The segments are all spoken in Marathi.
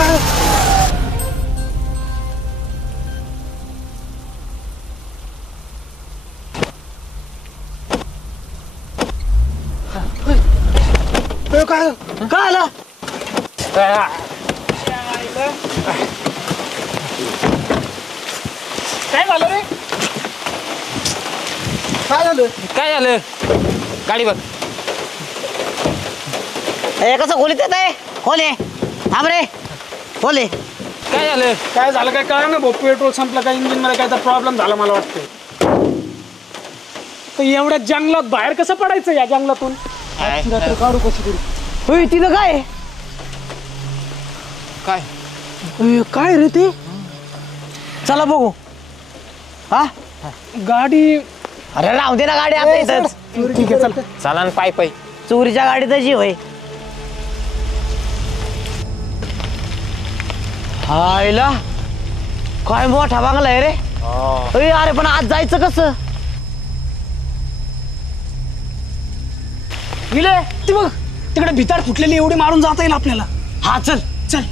काय काय काय आलं काय झालं रे काय झालं काय झालं गाडी बघ कसं खोलीत येत आहे खोले थांब रे खोले काय झालं काय कळा ना भाऊ पेट्रोल संपलं काय इंजिन मध्ये काय तर प्रॉब्लेम झाला मला वाटतं तर एवढ्या जंगलात बाहेर कसं पडायचं या जंगलातून काढू कशी तरी तिथं काय काय काय रे ते चला बघू हा गाडी अरे राहू दे ना गाडी आता इथंच ठीक आहे चल चला ना पाय चोरीच्या गाडीत जी होय हायला काय मोठा बांगला आहे रे अरे पण आज जायचं कसं गेले ती बघ तिकडे भिताड फुटलेली एवढी मारून जाता येईल आपल्याला हा चल चल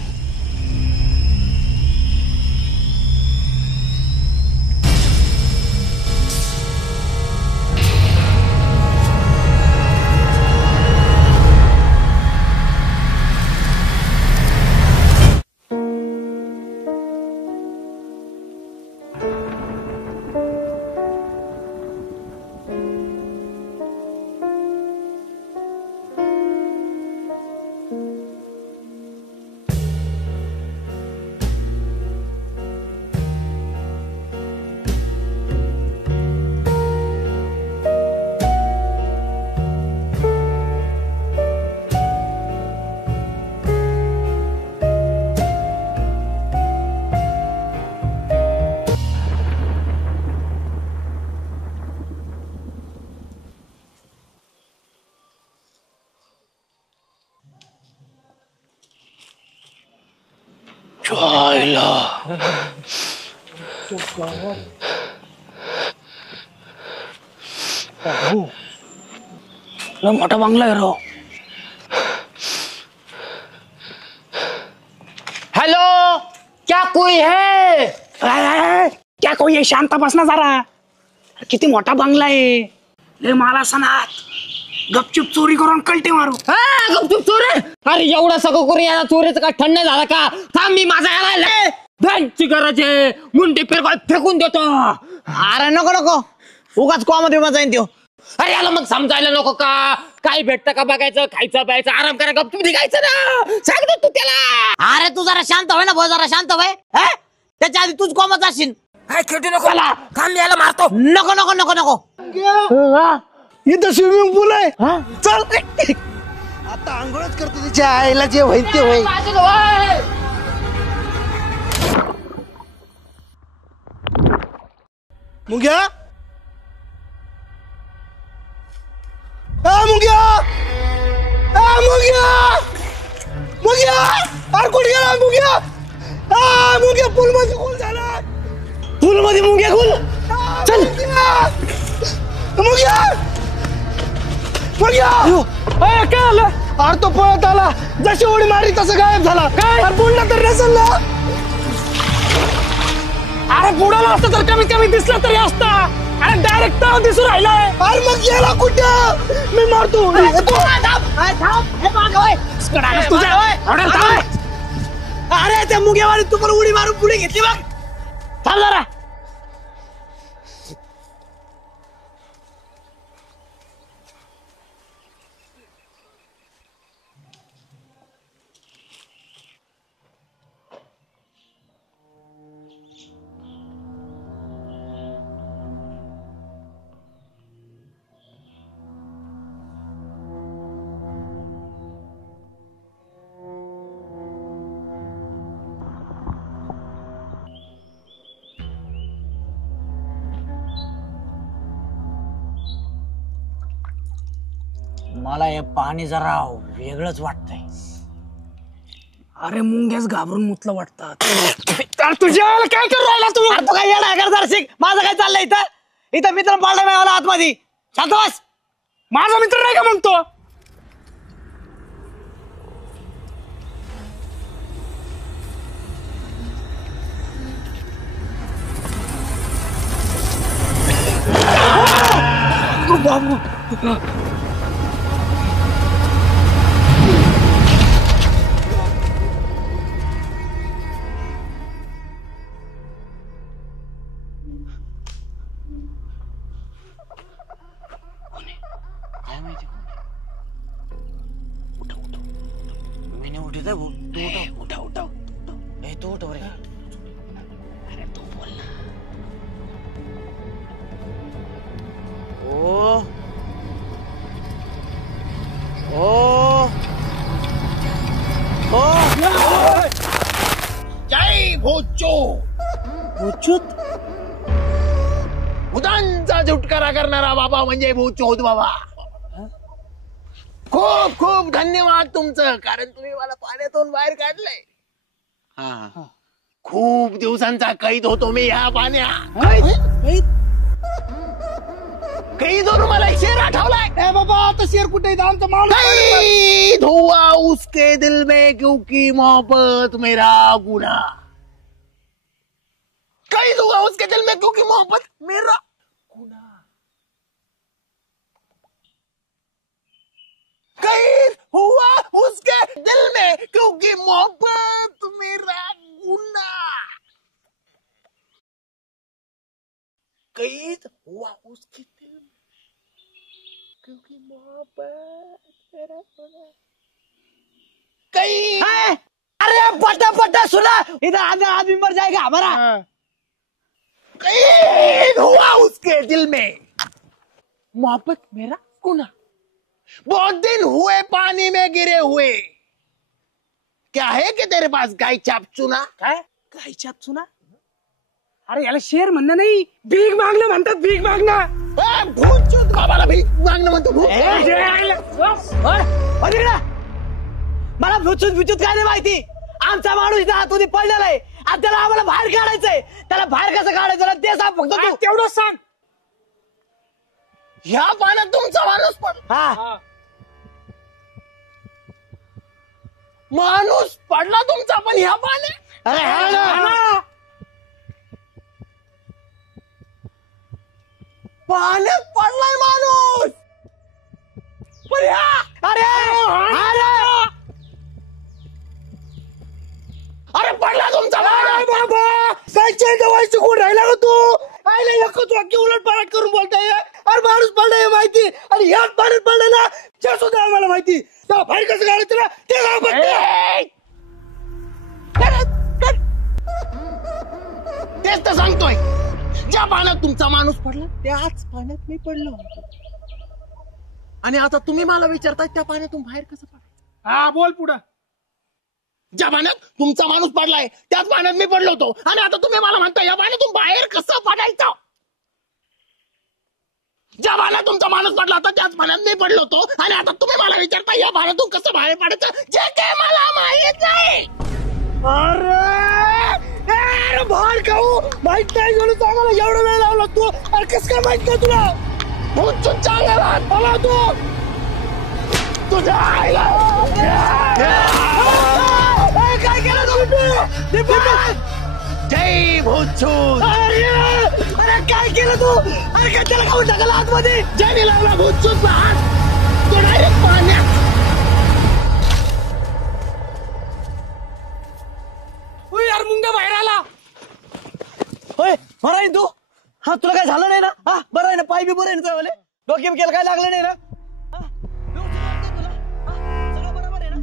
मोठा बांगला आहे राव हेलो क्या कोई है क्या कोई आहे शांत बस ना जरा किती मोठा बंगला आहे ले मला सणात गपचूप चोरी करून कलटे मारू गपचूप चोरे अरे एवढं सगळं करून याला चोरीचं काय थंड झालं का थांब मी माझा याला धनची गरज आहे मुंडी फिरवाय फेकून देतो अरे नको उगाच कॉमध्ये मजा येईन त्यो अरे याला मग समजायला नको का काय भेटतं का बघायचं खायचं प्यायचं आराम करा गपचूप निघायचं ना सांगतो तू त्याला अरे तू जरा शांत होय ना भाऊ जरा शांत होय त्याच्या आधी तूच कॉमत जाशील खेळू नको थांब याला मारतो नको इथं स्विमिंग पूल आहे चल आता आंघोळच करतो तिच्या आईला जे होईल ते होईल मुंग्या मुंग्या अरे कुठे गेला मुंग्या पूल मध्ये खोल झाला पूल मध्ये मुंग्या खोल चल मुंग्या काय आलं अरे तो पळत आला जशी उडी मारली तसं गायब झाला काय बुडला तर नसेल ना अरे बुडाला असतं तर कमीत कमी दिसला तरी असता अरे डायरेक्ट दिसू राहिलाय अरे मग गेला कुठं मी मारतो अरे त्या मुंग्यावाली तू पण उडी मारून पुढे घेतली बघ थांब जरा मला हे पाणी जरा वेगळंच वाटतंय अरे मुंग्याच घाबरून मुतलं वाटतात तुझ्या काय करू राहिला तू तू काय येणार करणार शिक माझं काय चाललंय इथं मित्र पाळला मिळाला आतमध्ये शांत बस माझा मित्र नाही का म्हणतो काय माहिती मी नाही उठत आहे भाऊ. तू उठव ए तू उठव रे. अरे तू बोल ना. ओ ओ ओ जय भोजो. भूतचूत. भूतांचा झुटकारा करणारा बाबा म्हणजे भूतचोद बाबा. खूप खूप धन्यवाद तुमचं, कारण तुम्ही मला पाण्यातून बाहेर काढलंय. खूप दिवसांचा कैद होतो मी ह्या पाण्यात. कैदून मला एक शेर आठवलाय. बाबा आता शेर कुठे आमचा माणूस कैद हुआ उसके दिल में क्योंकि मोहब्बत मेरा गुनाह. कैद हुआ उसके दिल में क्योंकि मोहब्बत मेरा गुनाह. कैद हुआ उसके दिल में क्योंकि मोहब्बत मेरा गुनाह. कैद हुआ उसके दिल में क्योंकि मोहब्बत मेरा गुनाह. कैद. अरे पटा सुना, इधर आदमी मर जाएगा हमारा. कैद हुआ उसके दिल में मोहब्बत मेरा गुनाह. बहुत दिन हुए पानी में गिरे हुए. क्या है कि तेरे पास गाय चाप चुना. काय काय छाप सुना. अरे याला शेर म्हणणं नाही, भीक मागणं म्हणतात. भीक मागणं. भूतचूत बाबाला भीक मागणं म्हणतो. मला भूतचूत काय नाही माहिती. आमचा माणूस इथं आतमध्ये पडलेला आहे आणि त्याला आम्हाला बाहेर काढायचंय. त्याला बाहेर कसं काढायचं ते सांग फक्त तू. तेवढं सांग. ह्या पाण्यात तुमचा माणूस पडला. हा माणूस पडला तुमचा, पण ह्या पाण्यात. अरे हा ना. पाण्यात पडलाय माणूस. पण अरे अरे पडला तुमचा माणूस. बाबा सायच्या जवळची कोण राहिला का तू. आयला एकच वाक्य उलट पालट करून बोलताय. अरे माणूस पडलाय माहिती, आणि ह्याच पाण्यात पडलाय ना ते सुद्धा आम्हाला माहिती. तेव्हा बाहेर कसं काढायचं ना ते सांग फक्त. तेच तर सांगतोय. ज्या पाण्यात तुमचा माणूस पडला त्याच पाण्यात मी पडलो होतो. आणि आता तुम्ही मला विचारताय त्या पाण्यातून बाहेर कसं पडायचं. हा बोल पुढं. ज्या पाण्यात तुमचा माणूस पडलाय त्याच पाण्यात मी पडलो होतो, आणि आता तुम्ही मला म्हणता या पाण्यातून बाहेर कसं पडायचं. ज्या पाण्यात तुमचा माणूस पडला होता त्याच पाण्यात मी पडलो होतो, आणि आता तुम्ही मला विचारता या पाण्यातून कसं बाहेर पडायचं, जे काय मला माहित नाही. अरे भाड खाऊ माहित नाही गेलो चांगला. एवढा वेळ लावला तू. अरे कस काय माहित नाही तुला. भूतचूत चांगला मला तू तुझ्या आईला. काय केलं तू. जय भूतचूत. अरे काय केलं तू. अरे काय त्याला खाऊन टाकलं आतमध्ये. ज्याने लावला भूतचूत हात तो डायरेक्ट पाण्यात. यार मुंगा बाहेर आला. होय बरं आहे तू. हा तुला काय झालं नाही ना. हा बरं आहे ना. पाय बी बरं आहे ना तुला. डोके केलं काय लागलं नाही ना. सगळं बरोबर आहे ना.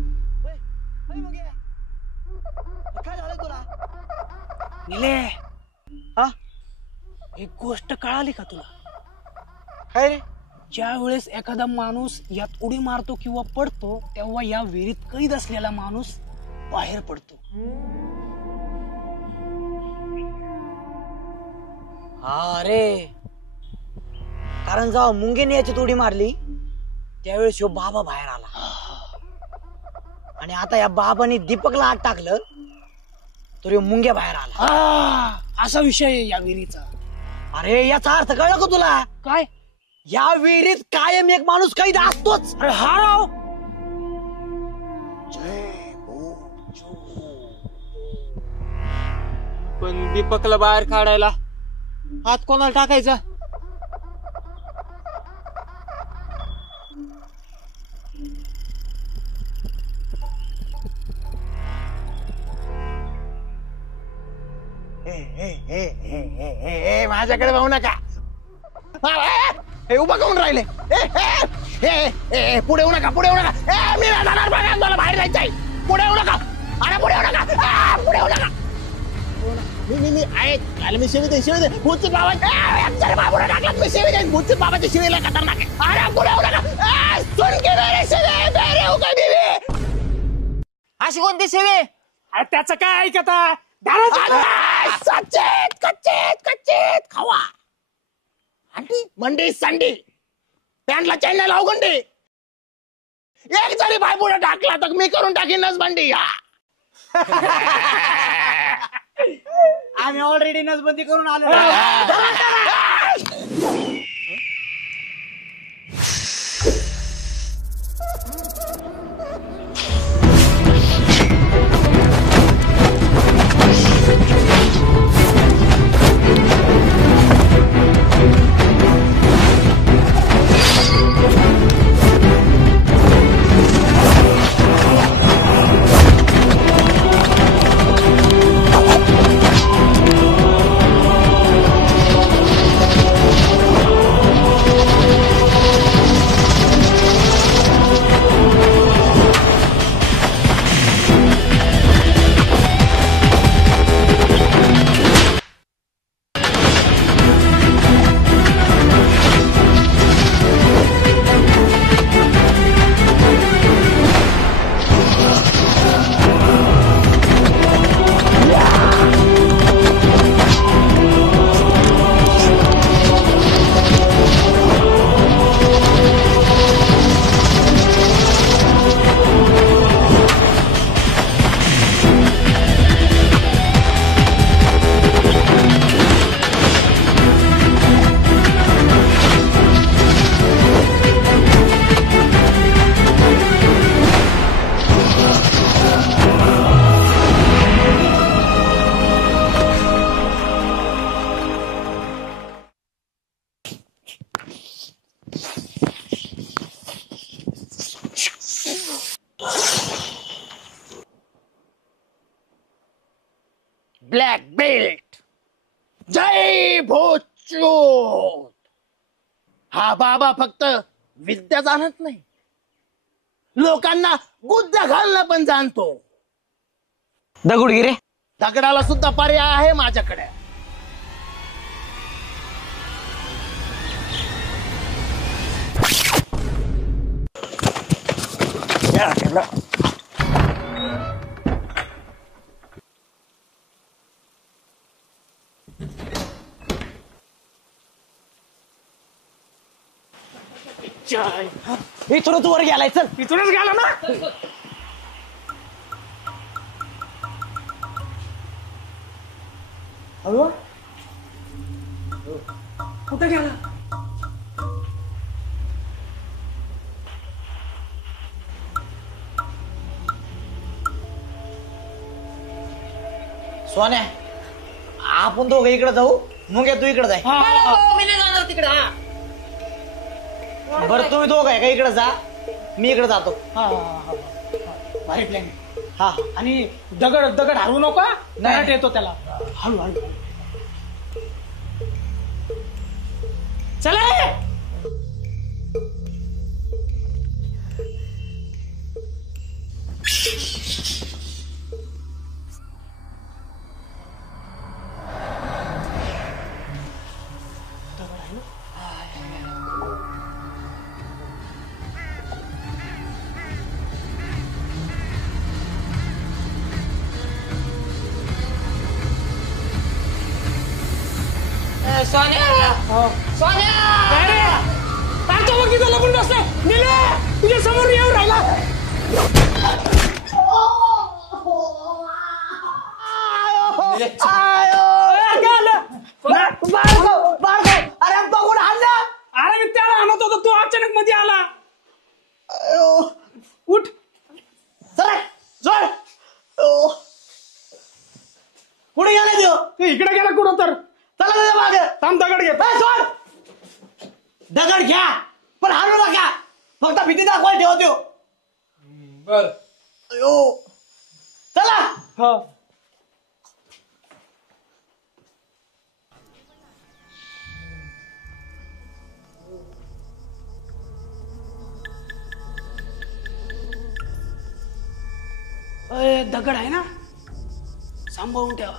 काय झालं तुला. निले हा एक गोष्ट कळाली का तुला. काय रे. ज्या वेळेस एखादा माणूस यात उडी मारतो किंवा पडतो तेव्हा या विहिरीत कैद असलेला माणूस बाहेर पडतो. हा रे. कारण जेव्हा मुंगेने याची उडी मारली त्यावेळेस ह्यो बाबा बाहेर आला, आणि आता या बाबाने दीपकला आत टाकलं तर ह्यो मुंग्या बाहेर आला. असा विषय आहे या विहिरीचा. अरे याचा अर्थ कळलं का तुला. काय. या विहिरीत कायम एक माणूस कैद असतोच. अरे हा राव. पण दीपकला बाहेर काढायला हात कोणाला टाकायचा. माझ्याकडे पाहू नका. हे उभं करून राहिले. पुढे येऊ नका, पुढे येऊ नका. मी नाही जाणार बघा, मला बाहेर जायचंय. पुढे येऊ नका. अरे पुढे येऊ नका. पुढे येऊ नका. मी आहे. मी शिवी दे भूतचूत बाबा. बाबूला टाकला मी शिवी देईन. भूतचूत बाबाची शिवीला खतरनाक आहे. अरे पुढे येऊ नका. सुन के मेरे शिवे मेरे हो गई बीवी. अशी कोणती सेवे? अरे त्याचं काय ऐकता सचेत कच्चेत खावा. आंटी मंडी संडी पॅन्टला चैन नाही लावू गंडी. एक जरी बाय पुढे टाकला तर मी करून टाकीनच बंडी. आम्ही ऑलरेडी नसबंदी करून आलो. Black belt. जय भूतचूत. हा बाबा फक्त विद्या जाणत नाही, लोकांना गुद्दा घालणं पण जाणतो. दगडगिरे दगडाला सुद्धा पर्याय आहे माझ्याकडे. इथूनच वर गेलाय. चल इथूनच गेला ना. कुठे गेला? सोन्या आपण दोघं इकडे जाऊ. मग तू इकडे जाय. मी नाही जाणार तिकडे. बरं तुम्ही दोघं आहे का इकडे जा, मी इकडे जातो. भारी प्लॅन. हा आणि दगड हरवू नका. नाही येतो त्याला. हळू हळू चला. लपून बसला. निले तुझ्या समोर येऊन राहिला. अरे बघून आणलं. अरे मी त्याला आणत होतो, तू अचानक मध्ये आला. उठ चला जोड. कुठे गेला तो? इकडे गेला कुठं तर. चला मागे. थांब दगड घे. सोड. दगड घ्या पण हाणू नका. फक्त भीती दाखवायला ठेवतो. बर चला. दगड आहे ना, सांभाळून ठेवा.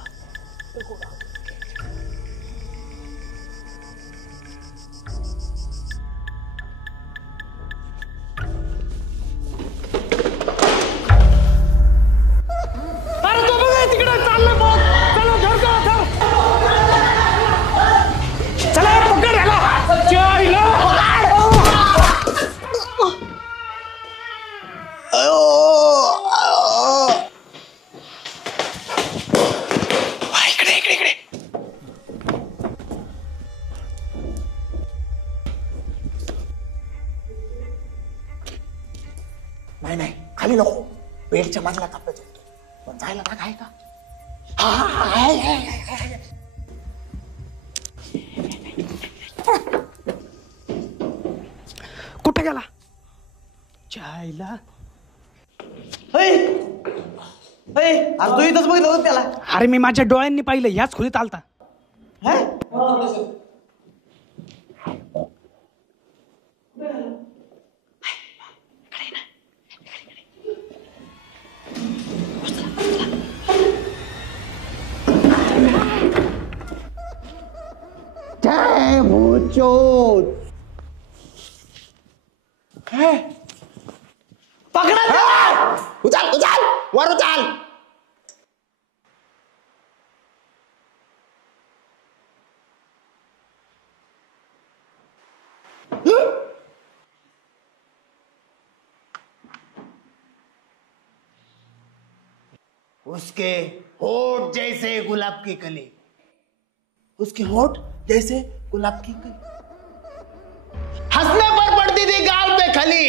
अरे तो बघा तिकडे चाललंय बघ. चला धर का, धर. चला पकड याला. जायला. इकडे इकडे इकडे. नाही नाही, खाली नको. बेडच्या मधला कपडा चुकतो. पण जायला ना आहे का? हा हा, आहे. कुठे गेला? जायला. आज तू इथंच बघितलं होतं त्याला. अरे मी माझ्या डोळ्यांनी पाहिलं, ह्याच खोलीत आलता. जय भूचोद. उचल उचल, वर उचल. उसके होठ जैसे गुलाब की कली, उसके होठ जैसे गुलाब की कली, हंसने पर पड़ती थी गाल पे खली,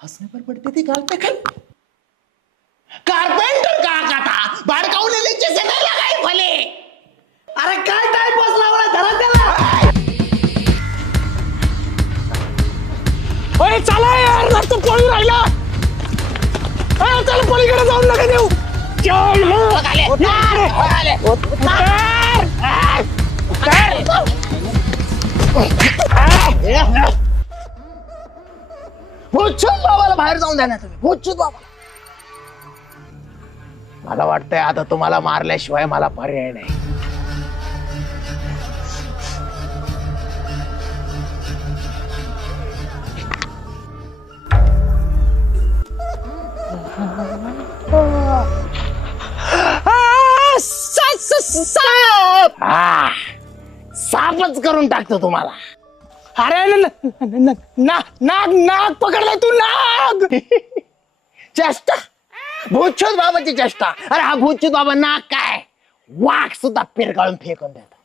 हंसने पर पड़ती थी गाल पे खली. कारपेंटर का था, भड़काऊने नीचे से नहीं लगाई फली. अरे काय टाइमपास लावला, धरा त्याला. ओय चला यार, रक्त पळून राहिला. चल पलीकडे जाऊन नका देऊ. चल भूतचूत बाबाला बाहेर जाऊन द्या ना तुम्ही. भूतचूत बाबा. मला वाटतंय आता तुम्हाला मारल्याशिवाय मला पर्याय नाही. सापच करून टाकतो तुम्हाला. अरे नाग नाग पकडलाय तू, नाग. चेष्टा, भूतचूत बाबाची चेष्टा. अरे हा भूतचूत बाबा नाग काय, वाघ सुद्धा पिरगाळून फेकून देतो.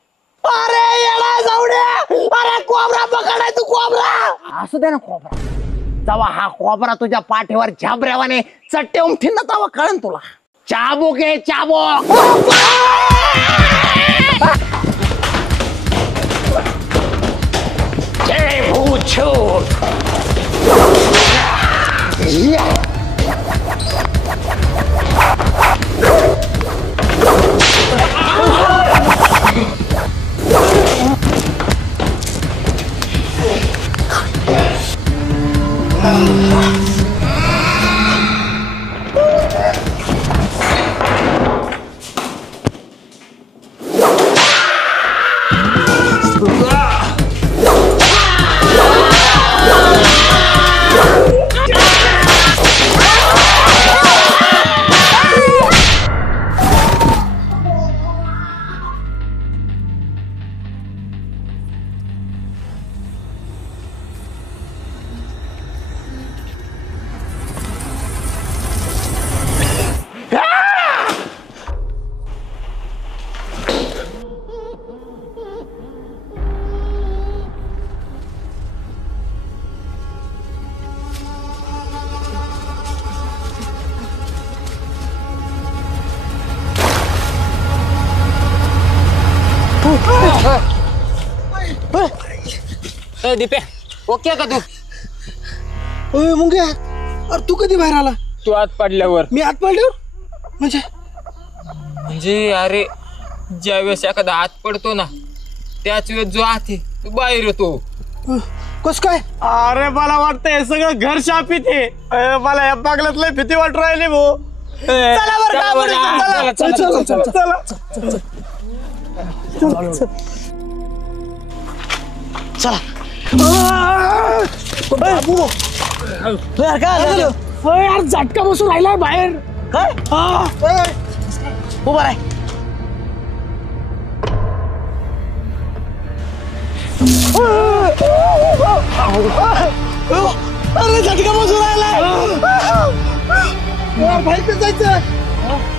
अरे येडा जाऊड्या. अरे कोबरा पकडाय तू, कोबरा. असू दे ना कोबरा. जेव्हा हा कोबरा तुझ्या पाठीवर झाबऱ्यावाने चट्टे उमठीन ना, तेव्हा कळन तुला. चाबूक आहे चाबूक. जय भूतचूत. दीपे ओके का तू? ओय मुंग्या, अरे तू कधी बाहेर आला? तू आत पडल्यावर. मी आत पडल्यावर म्हणजे अरे ज्या वेळेस एखादा आत पडतो ना, त्याच वेळेस जो आत आहे तो बाहेर येतो. कस काय? अरे मला वाटतं हे सगळं घर शापित आहे. मला या पागलात लय भीती वाट राहिली भाऊ. चला बरं का, बरं, चला. चल. चला. बाबू यार काय झालं? यार झटका बसून राहिलाय बाहेर. काय उभा राय. अरे झटका बसून राहिलाय. बाहेर कसं जायचं?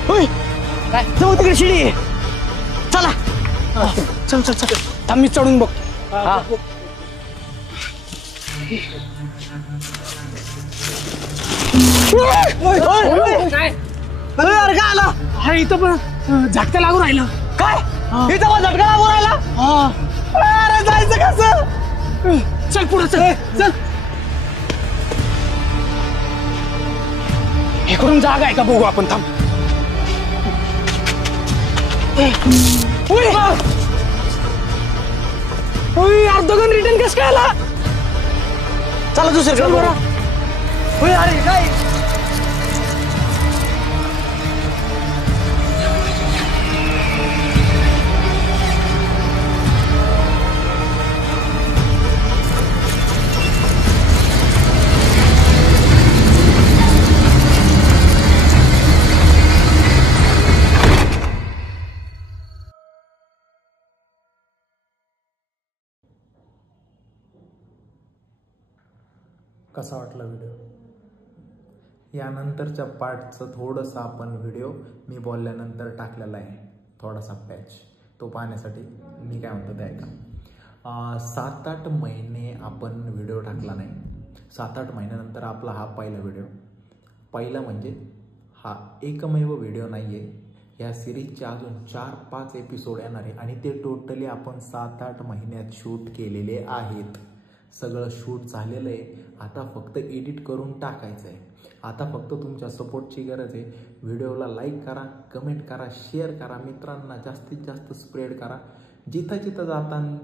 होय काय जाऊ तिकडे शिडी आहे. चला चल थांब मी चढून बघ. अरे काय आला? अरे इथं पण झटका लागून राहिला. काय इथं मला झटका लागून राहिला? अरे जायचं कसं? चल पुढे चल. इकडून जागा आहे का बघू आपण. थांब. अर्धगण रिटर्न कस काय आला? चला दुसरीकडे बरं. अरे काय कसा वाटला व्हिडिओ? यानंतरच्या पार्टचं थोडंसं आपण व्हिडिओ मी बोलल्यानंतर टाकलेला आहे, थोडासा पॅच. तो पाहण्यासाठी मी काय म्हणतो ते ऐका. 7-8 महिने आपण व्हिडिओ टाकला नाही. 7-8 महिन्यानंतर आपला हा पहिला व्हिडिओ. पहिला म्हणजे हा एकमेव व्हिडिओ नाही आहे. या सिरीजचे अजून 4-5 एपिसोड येणार आहे आणि ते टोटली आपण 7-8 महिन्यात शूट केलेले आहेत. सगळं शूट झालेलं आहे. आता फक्त एडिट करून टाकायचं आहे. आता फक्त तुमच्या सपोर्टची गरज आहे. व्हिडिओला लाईक करा, कमेंट करा, शेअर करा, मित्रांना जास्तीत जास्त स्प्रेड करा. जिथं जिथं जाताना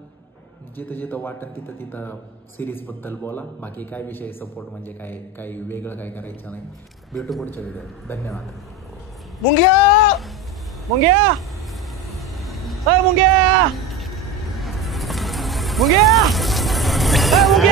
जिथं जिथं वाटेल तिथं तिथं सिरीजबद्दल बोला. बाकी काय विषय सपोर्ट म्हणजे काय काही वेगळं काय करायचं नाही. भेटू पुढच्या व्हिडिओ. धन्यवाद. मुंग्या मुंग्या अय मुंग्या मुंग्या अय मुंग्या